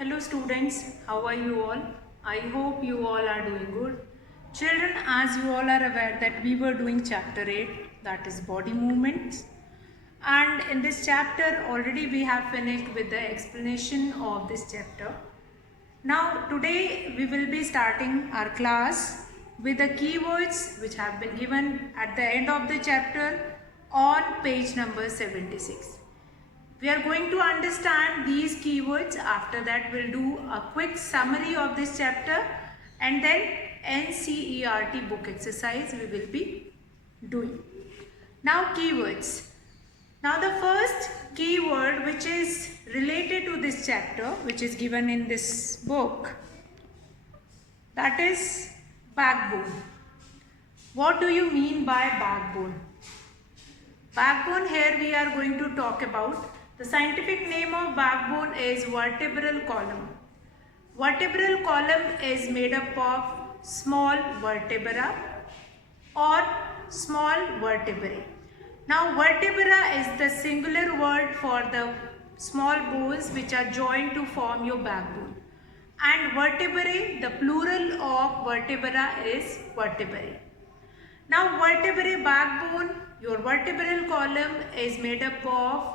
Hello students, how are you all? I hope you all are doing good. Children, as you all are aware that we were doing chapter 8, that is body movements. And in this chapter already we have finished with the explanation of this chapter. Now today we will be starting our class with the keywords which have been given at the end of the chapter on page number 76. We are going to understand these keywords. After that we'll do a quick summary of this chapter and then NCERT book exercise we will be doing. Now keywords. Now the first keyword which is related to this chapter, which is given in this book, that is backbone. What do you mean by backbone? Backbone, here we are going to talk about. The scientific name of backbone is vertebral column. Vertebral column is made up of small vertebra or small vertebrae. Now vertebra is the singular word for the small bones which are joined to form your backbone. And vertebrae, the plural of vertebra is vertebrae. Now vertebrae backbone, your vertebral column is made up of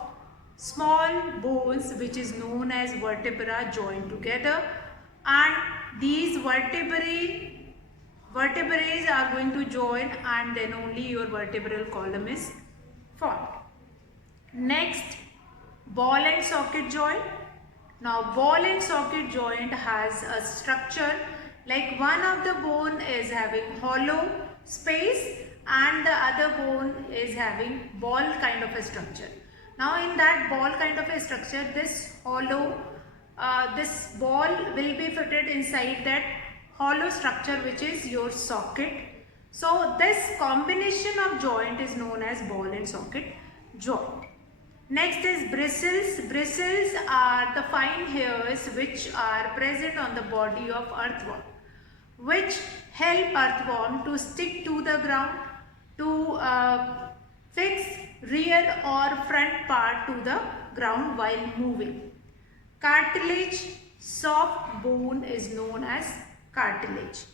small bones which is known as vertebra joined together, and these vertebrae are going to join and then only your vertebral column is formed. Next, ball and socket joint. Now ball and socket joint has a structure like one of the bone is having hollow space and the other bone is having ball kind of a structure. Now in that ball kind of a structure, this hollow, this ball will be fitted inside that hollow structure which is your socket. So this combination of joint is known as ball and socket joint. Next is bristles. Bristles are the fine hairs which are present on the body of earthworm, which help earthworm to stick to the ground, to fix rear or front part to the ground while moving. Cartilage, soft bone is known as cartilage.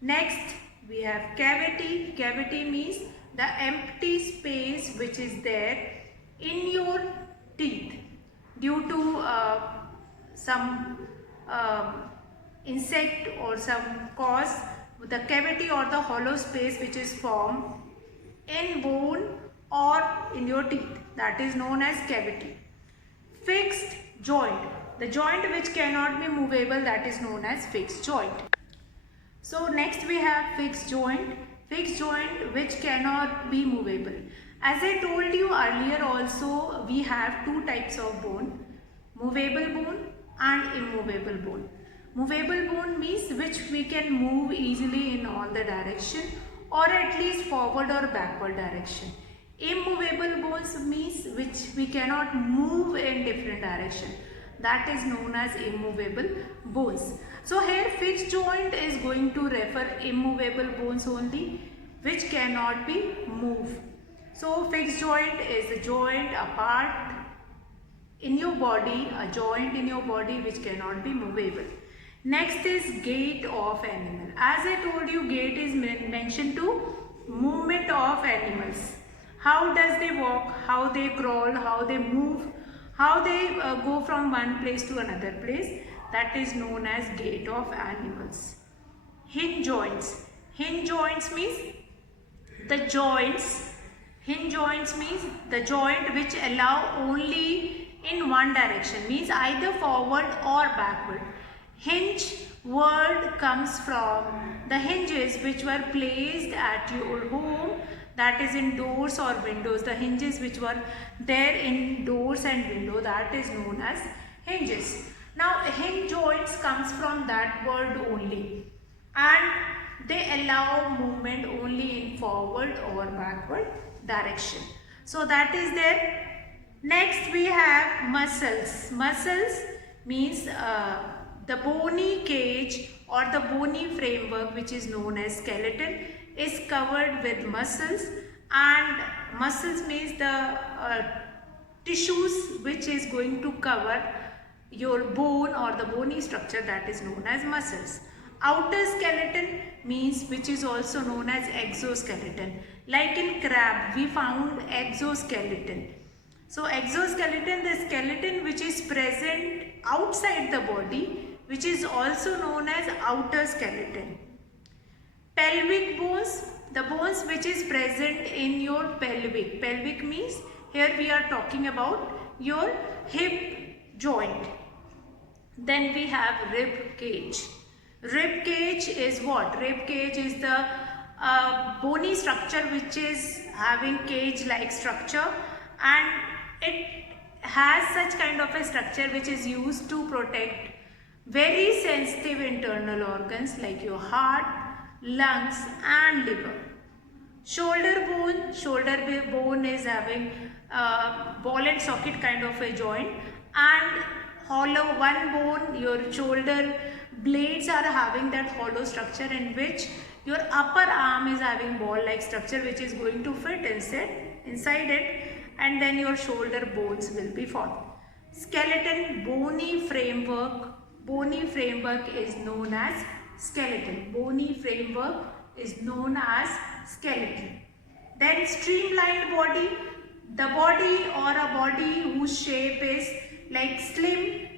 Next we have cavity. Cavity means the empty space which is there in your teeth due to some insect or some cause. The cavity or the hollow space which is formed in bone or in your teeth, that is known as cavity. Fixed joint, the joint which cannot be movable, that is known as fixed joint. So next we have fixed joint. Fixed joint which cannot be movable. As I told you earlier also, we have two types of bone, movable bone and immovable bone. Movable bone means which we can move easily in all the direction or at least forward or backward direction. Immovable bones means which we cannot move in different direction. That is known as immovable bones. So here fixed joint is going to refer immovable bones only which cannot be moved. So fixed joint is a joint, a part in your body, a joint in your body which cannot be movable. Next is gait of animal. As I told you, gait is mentioned to movement of animals. How does they walk, how they crawl, how they move, how they go from one place to another place. That is known as gait of animals. Hinge joints. Hinge joints means the joints. Hinge joints means the joint which allow only in one direction, means either forward or backward. Hinge word comes from the hinges which were placed at your home, that is in doors or windows. The hinges which were there in doors and window, that is known as hinges. Now hinge joints comes from that word only and they allow movement only in forward or backward direction. So that is there. Next we have muscles. Muscles means the bony cage or the bony framework which is known as skeleton is covered with muscles, and muscles means the tissues which is going to cover your bone or the bony structure, that is known as muscles. Outer skeleton means which is also known as exoskeleton. Like in crab, we found exoskeleton. So exoskeleton, the skeleton which is present outside the body, which is also known as outer skeleton. Pelvic bones, the bones which is present in your pelvic. Pelvic means here we are talking about your hip joint. Then we have rib cage. Rib cage is what? Rib cage is the bony structure which is having cage like structure, and it has such kind of a structure which is used to protect very sensitive internal organs like your heart, lungs and liver. Shoulder bone is having ball and socket kind of a joint, and hollow one bone, your shoulder blades are having that hollow structure in which your upper arm is having ball like structure which is going to fit inside it, and then your shoulder bones will be formed. Skeleton, bony framework is known as skeleton. Bony framework is known as skeleton. Then streamlined body, the body or a body whose shape is like slim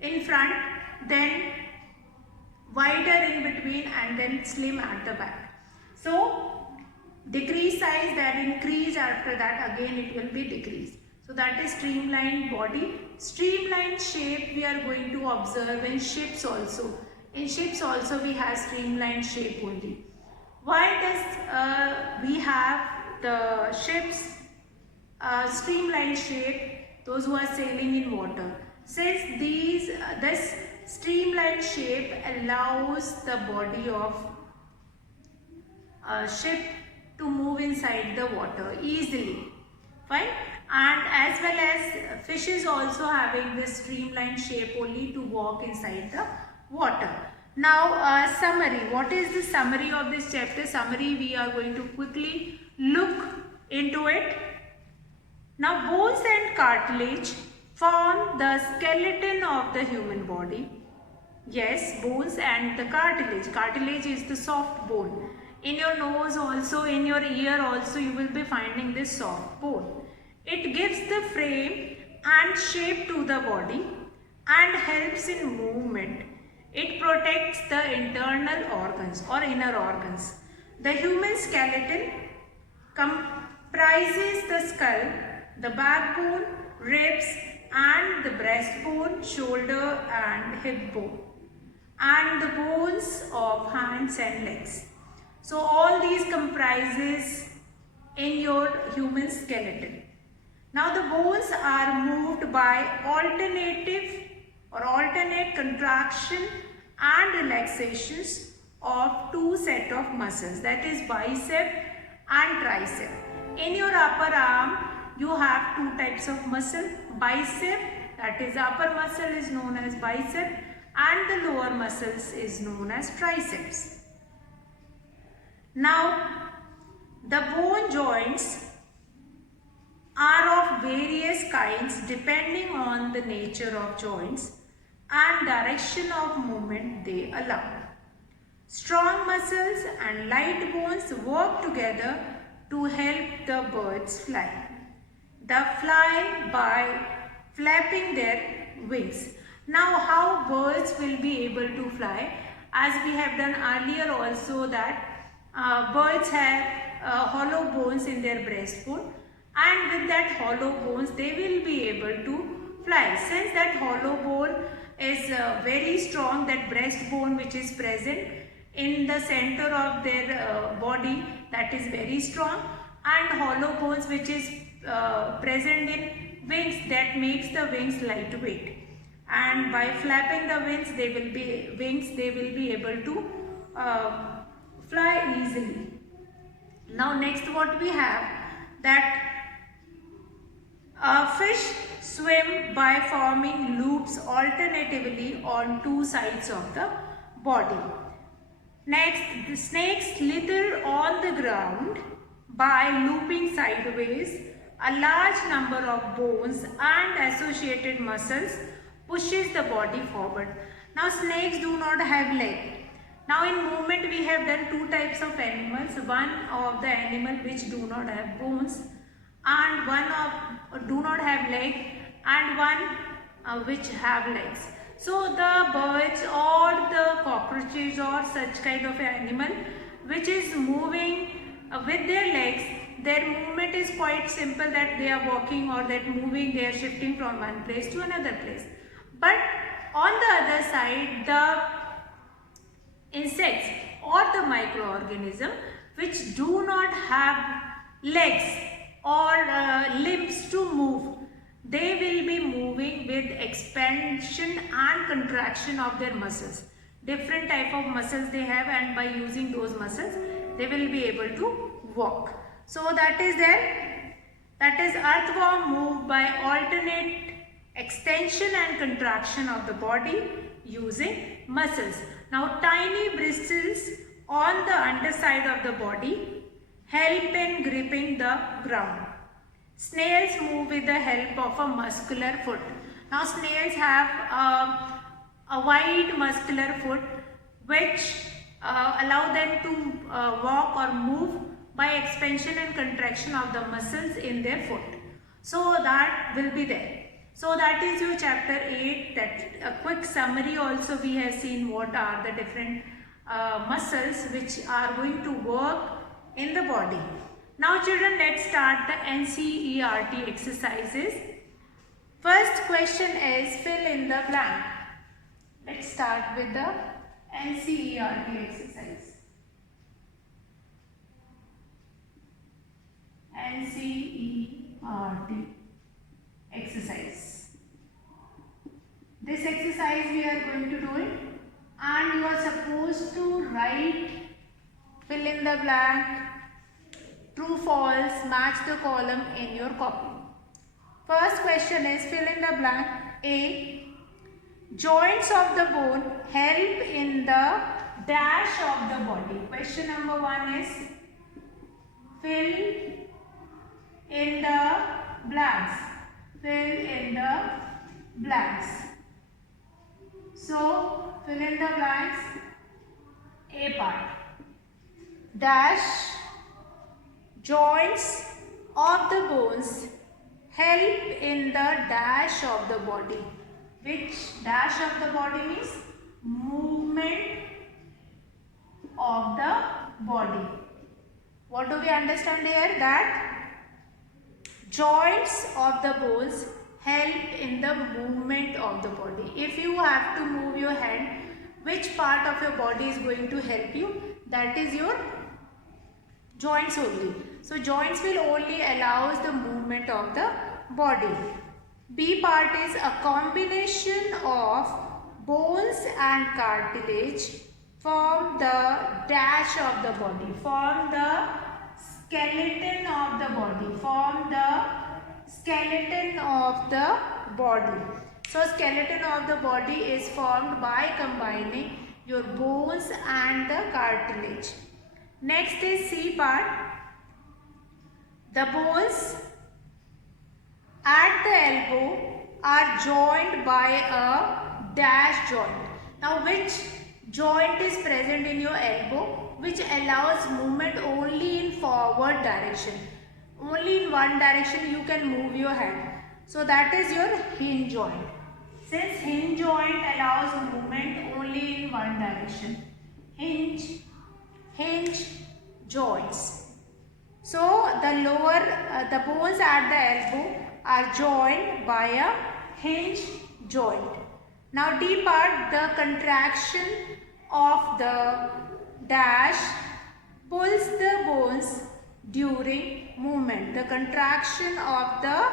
in front, then wider in between and then slim at the back. So decrease size, then increase, after that again it will be decrease. So that is streamlined body. Streamlined shape we are going to observe in ships also. In ships also we have streamlined shape only. Why does we have the ships streamlined shape? Those who are sailing in water. Since this streamlined shape allows the body of a ship to move inside the water easily. Fine. And as well as fishes also having this streamlined shape only to walk inside the water. Now summary. What is the summary of this chapter? Summary, we are going to quickly look into it. Now bones and cartilage form the skeleton of the human body. Yes, bones and the cartilage. Cartilage is the soft bone. In your nose also, in your ear also, you will be finding this soft bone. It gives the frame and shape to the body and helps in movement. It protects the internal organs or inner organs. The human skeleton comprises the skull, the backbone, ribs and the breastbone, shoulder and hip bone, and the bones of hands and legs. So all these comprises in your human skeleton. Now the bones are moved by alternate contraction and relaxations of two set of muscles, that is bicep and tricep. In your upper arm you have two types of muscle. Bicep, that is upper muscle, is known as bicep, and the lower muscles is known as triceps. Now the bone joints are of various kinds depending on the nature of joints and direction of movement they allow. Strong muscles and light bones work together to help the birds fly. They fly by flapping their wings. Now how birds will be able to fly? As we have done earlier also, that birds have hollow bones in their breastbone, and with that hollow bones they will be able to fly. Since that hollow bone is very strong, that breastbone which is present in the center of their body, that is very strong, and hollow bones which is present in wings, that makes the wings lightweight, and by flapping the wings they will be able to fly easily. Now next what we have, that fish swim by forming loops alternatively on two sides of the body. Next, the snakes slither on the ground by looping sideways. A large number of bones and associated muscles pushes the body forward. Now snakes do not have leg. Now in movement we have done two types of animals. One of the animal which do not have bones, and one of do not have leg, and one which have legs. So the birds or the cockroaches or such kind of animal which is moving with their legs, their movement is quite simple, that they are walking or that moving, they are shifting from one place to another place. But on the other side, the insects or the microorganism which do not have legs or limbs to move, they will be moving with expansion and contraction of their muscles. Different type of muscles they have, and by using those muscles they will be able to walk. So that is there. That is, earthworm move by alternate extension and contraction of the body using muscles. Now tiny bristles on the underside of the body help in gripping the ground. Snails move with the help of a muscular foot. Now snails have a wide muscular foot which allow them to walk or move by expansion and contraction of the muscles in their foot. So that will be there. So that is your chapter 8. That a quick summary. Also we have seen what are the different muscles which are going to work in the body. Now children, let's start the NCERT exercises. First question is fill in the blank. Let's start with the NCERT exercise. NCERT exercise. This exercise we are going to do it, and you are supposed to write, fill in the blank, true, false, match the column in your copy. First question is fill in the blank. A. Joints of the bone help in the dash of the body. Question number 1 is fill in the blanks. Fill in the blanks. So fill in the blanks. A part. Dash. Joints of the bones help in the dash of the body. Which dash of the body means movement of the body. What do we understand here? That joints of the bones help in the movement of the body. If you have to move your hand, which part of your body is going to help you? That is your joints only. So joints will only allows the movement of the body. B part is a combination of bones and cartilage form the dash of the body, form the skeleton of the body, form the skeleton of the body. So skeleton of the body is formed by combining your bones and the cartilage. Next is C part. The bones at the elbow are joined by a dash joint. Now which joint is present in your elbow which allows movement only in forward direction? Only in one direction you can move your hand. So that is your hinge joint. Since hinge joint allows movement only in one direction. Hinge joints. So the the bones at the elbow are joined by a hinge joint. Now D part, the contraction of the dash pulls the bones during movement. The contraction of the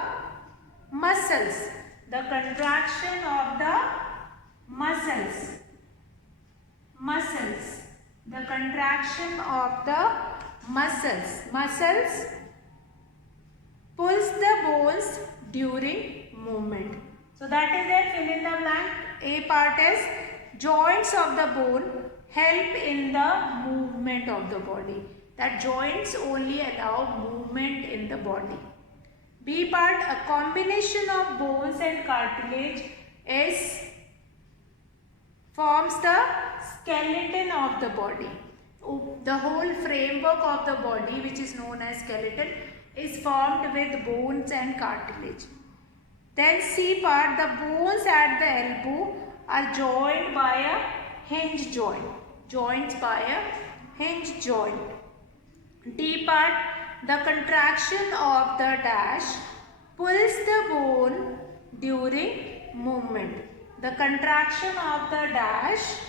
muscles. The contraction of the muscles. The contraction of the muscles pulls the bones during movement. So that is there, fill in the blank. A part is joints of the bone help in the movement of the body. That joints only allow movement in the body. B part, a combination of bones and cartilage is forms the skeleton of the body. The whole framework of the body, which is known as skeleton, is formed with bones and cartilage. Then C part, the bones at the elbow are joined by a hinge joint. Joints by a hinge joint. D part, the contraction of the dash pulls the bone during movement. The contraction of the dash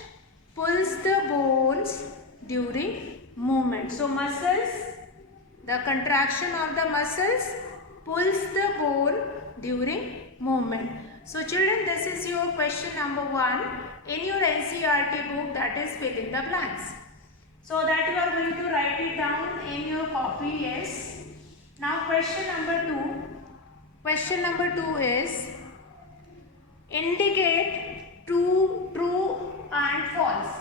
pulls the bones during movement. So muscles, the contraction of the muscles pulls the bone during movement. So children, this is your question number 1 in your NCERT book, that is fill in the blanks. So that you are going to write it down in your copy, yes. Now question number 2. Question number 2 is indicate true and false.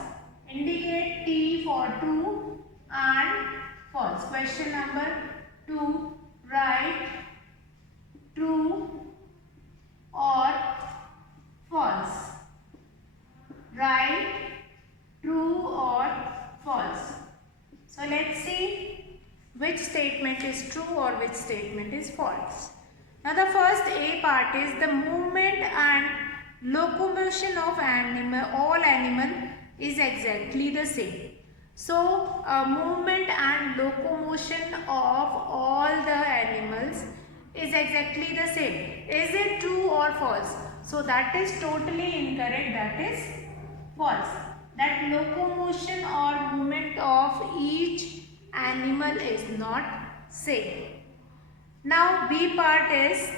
Indicate T for true and false. Question number 2, write true or false. Write true or false. So let's see which statement is true or which statement is false. Now the first A part is the movement and locomotion of all animal is exactly the same. So movement and locomotion of all the animals is exactly the same. Is it true or false? So that is totally incorrect. That is false. That locomotion or movement of each animal is not same. Now B part is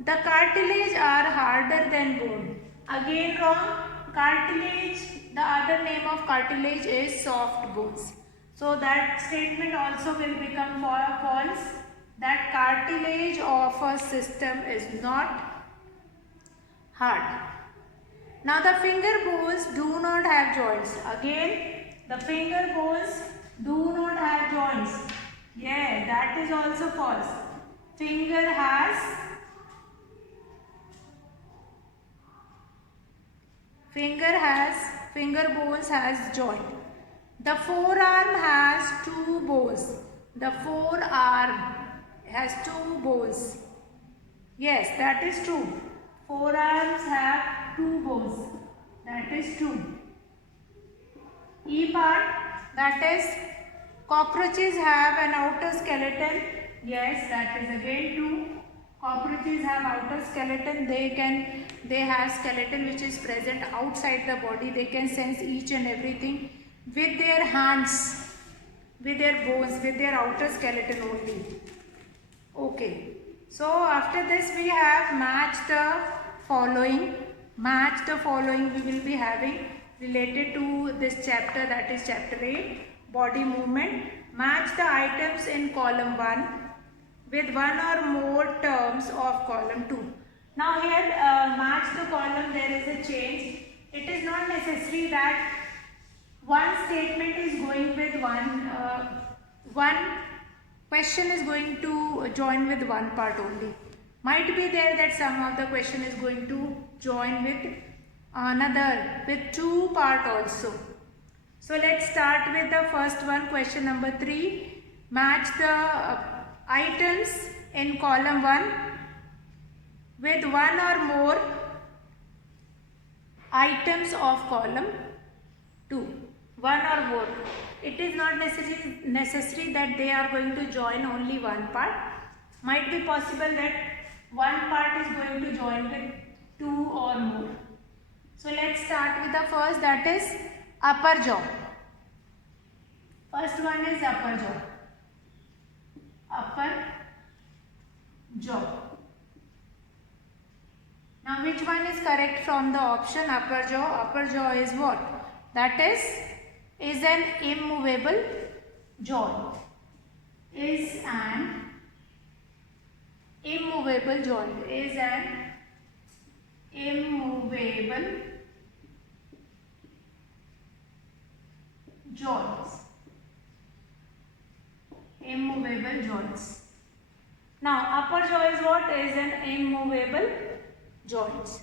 the cartilage are harder than bone. Again wrong. Cartilage, the other name of cartilage is soft bones. So that statement also will become false. That cartilage of a system is not hard. Now the finger bones do not have joints. Again, the finger bones do not have joints. Yeah, that is also false. Finger bones has joint. The forearm has 2 bones. The forearm has 2 bones. Yes, that is true. Forearms have 2 bones. That is true. E part, that is cockroaches have an outer skeleton. Yes, that is again true. Cockroaches have outer skeleton. They have skeleton which is present outside the body. They can sense each and everything with their hands, with their bones, with their outer skeleton only. Okay. So after this we have match the following. Match the following we will be having related to this chapter, that is chapter 8, body movement. Match the items in column 1 with one or more terms of column 2. Now here match the column, there is a change. It is not necessary that one statement is going with one question is going to join with one part only. Might be there that some of the question is going to join with another, with 2 part also. So let's start with the first one, question number 3. Match the items in column 1 with one or more items of column 2. One or more. It is not necessary that they are going to join only one part. Might be possible that one part is going to join with 2 or more. So let's start with the first, that is upper jaw. First one is upper jaw. Upper jaw. Now which one is correct from the option upper jaw? Upper jaw is what? That is an immovable joint. Is an immovable joint. Is an immovable joints. Immovable joints. Now upper jaw is what? Is an immovable joints.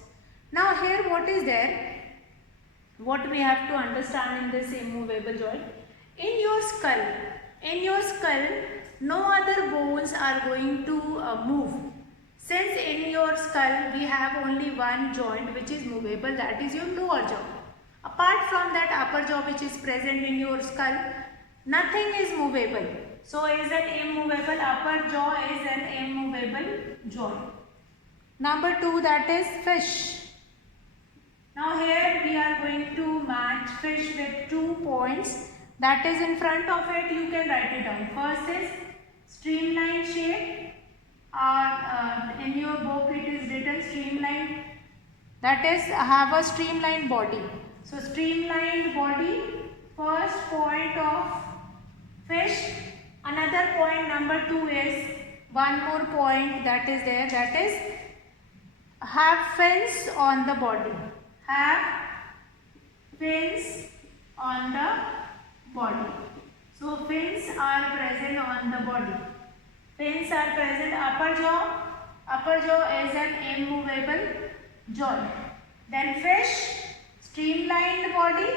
Now here what is there? What we have to understand in this immovable joint? In your skull, no other bones are going to move. Since in your skull we have only one joint which is movable, that is your lower jaw. Apart from that upper jaw which is present in your skull, nothing is movable. So is an immovable, upper jaw is an immovable joint. Number 2, that is fish. Now here we are going to match fish with 2 points. That is in front of it, you can write it down. First is streamline shape, or in your book it is written streamline. That is have a streamlined body. So streamlined body, first point of fish. Another point number 2 is one more point that is there, that is have fins on the body. Have fins on the body. So fins are present on the body. Fins are present. Upper jaw is an immovable joint. Then fish, streamlined body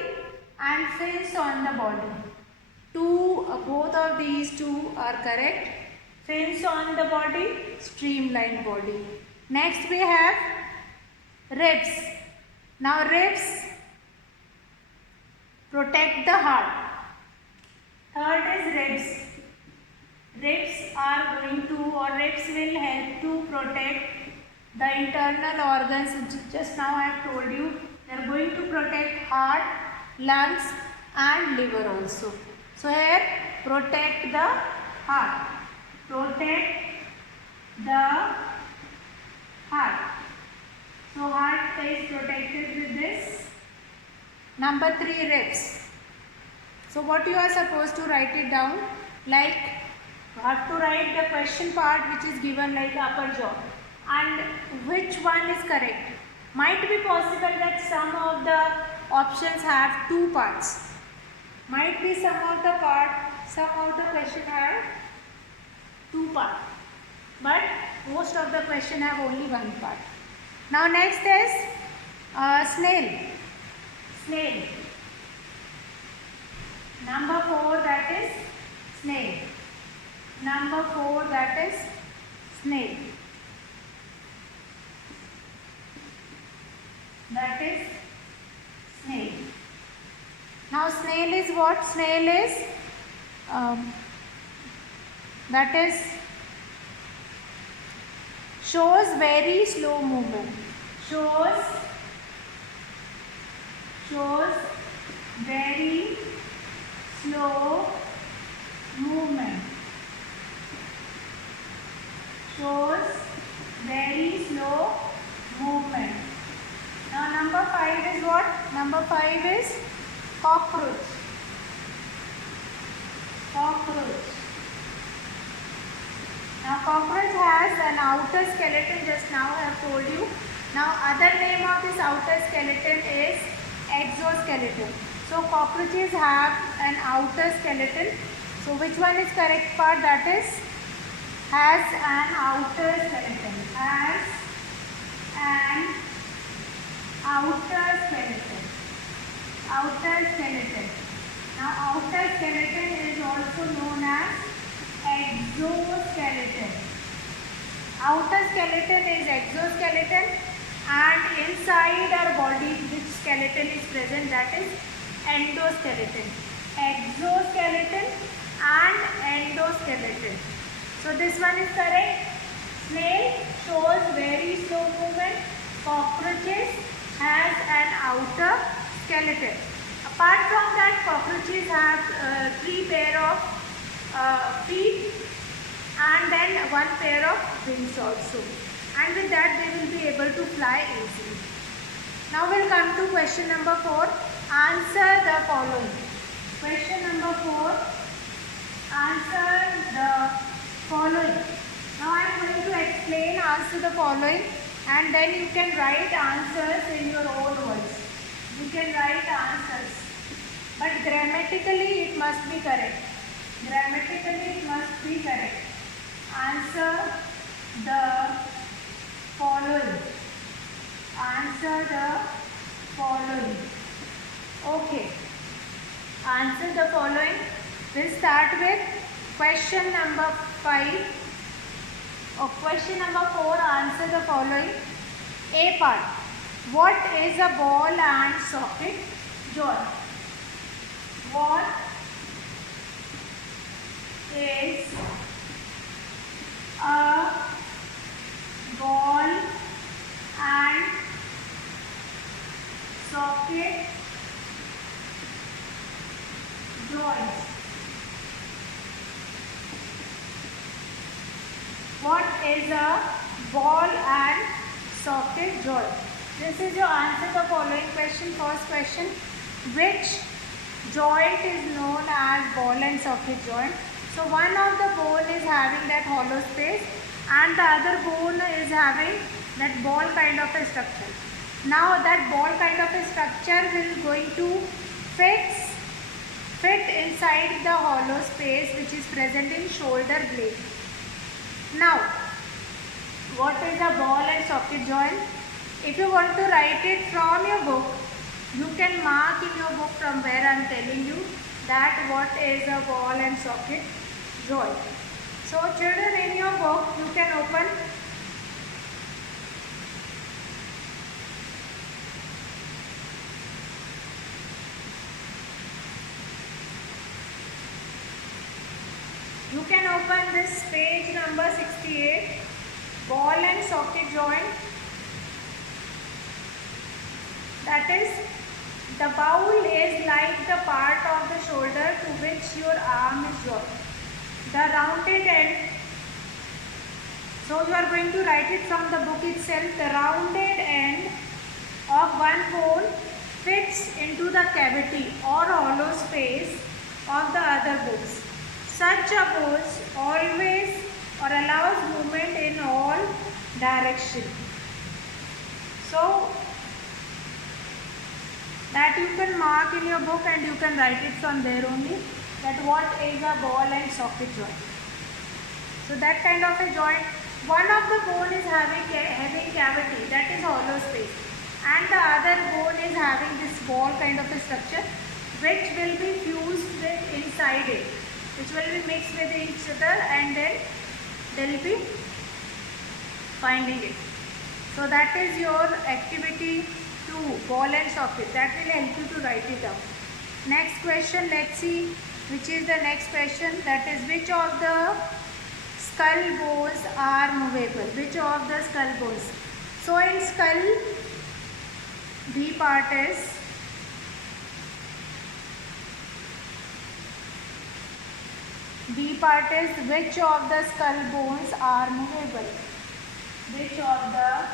and fins on the body. Both of these two are correct. Fins on the body, streamlined body. Next we have ribs. Now ribs protect the heart. Third is ribs. Ribs are going to, or ribs will help to protect the internal organs. Just now I have told you, they are going to protect heart, lungs and liver also. So here protect the heart. Protect the heart. So heart is protected with this. Number 3, ribs. So what you are supposed to write it down, like you have to write the question part which is given like upper jaw and which one is correct. Might be possible that some of the options have 2 parts. Might be some of the question have 2 parts, but most of the question have only 1 part. Now next is snail. Snail. Number 4, that is snail. Number 4, that is snail. That is snail. Now snail is what? Snail is that is shows very slow movement. Shows very slow movement. Shows very slow movement. Now number 5 is what? Number 5 is cockroach. Cockroach. Now cockroach has an outer skeleton, just now I have told you. Now other name of this outer skeleton is exoskeleton. So cockroaches have an outer skeleton. So which one is correct part? That is has an outer skeleton. Has an outer skeleton. Outer skeleton. Now outer skeleton is also known as exoskeleton. Outer skeleton is exoskeleton, and inside our body which skeleton is present, that is endoskeleton. Exoskeleton and endoskeleton. So this one is correct. Snail shows very slow movement. Cockroaches has an outer skeleton. Apart from that, cockroaches have 3 pair of feet and then 1 pair of wings also. And with that they will be able to fly easily. Now we'll come to question number 4. Answer the following. Question number 4. Answer the following. Now I am going to explain answer the following, and then you can write answers in your own words. You can write answers, but grammatically it must be correct. Grammatically it must be correct. Answer the following. Answer the following. Okay. Answer the following. We'll start with question number 5. Or question number 4. Answer the following. A part. What is a ball and socket joint? What is a ball and socket joint? What is a ball and socket joint? This is your answer to the following question. First question, which joint is known as ball and socket joint? So one of the bone is having that hollow space and the other bone is having that ball kind of a structure. Now that ball kind of a structure will going to fit inside the hollow space which is present in shoulder blade. Now, what is a ball and socket joint? If you want to write it from your book, you can mark in your book from where I am telling you that what is a ball and socket joint. So children, in your book you can open this page number 68, ball and socket joint. That is, the bowl is like the part of the shoulder to which your arm is joined. The rounded end, so you are going to write it from the book itself. The rounded end of one bone fits into the cavity or hollow space of the other bones. Such a bone always or allows movement in all directions. So that you can mark in your book and you can write it from there only, that what is a ball and socket joint. So that kind of a joint, one of the bone is having cavity, that is hollow space, and the other bone is having this ball kind of a structure which will be fused with inside it, which will be mixed with each other and then they will be finding it. So that is your activity 2, ball and socket. That will help you to write it down. Next question, let's see which is the next question. That is, which of the skull bones are movable? Which of the skull bones? So in skull, B part is which of the skull bones are movable? Which of the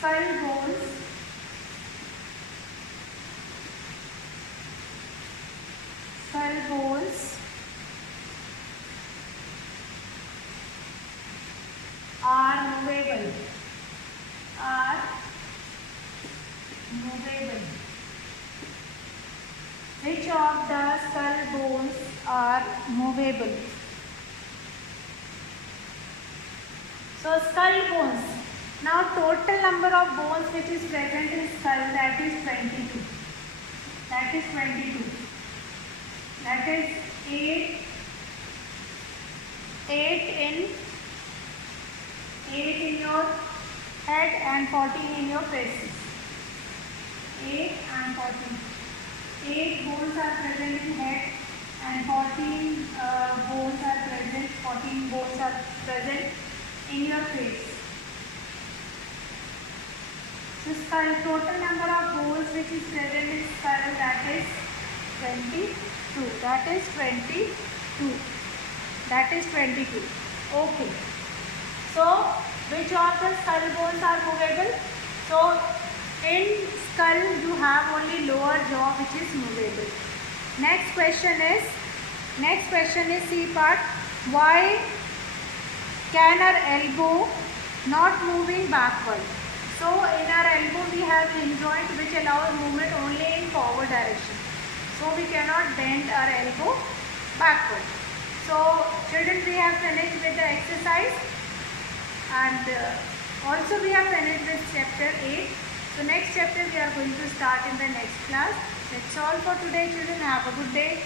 skull bones are movable? Which of the skull bones are movable? So skull bones. Now total number of bones which is present in skull, that is 22. That is 22. That is 8 in your head and 14 in your faces. 8 and 14. 8 bones are present in head and 14 bones are present in your face. So skull, total number of bones which is present in skull, that is 22. That is 22. That is 22. Okay. So which of the skull bones are movable? So in skull you have only lower jaw which is movable. Next question is C part. Why can our elbow not moving backward? So in our elbow we have hinge joint which allows movement only in forward direction. So we cannot bend our elbow backward. So children, we have finished with the exercise, and also we have finished with chapter 8. So next chapter we are going to start in the next class. That's all for today, children. Have a good day.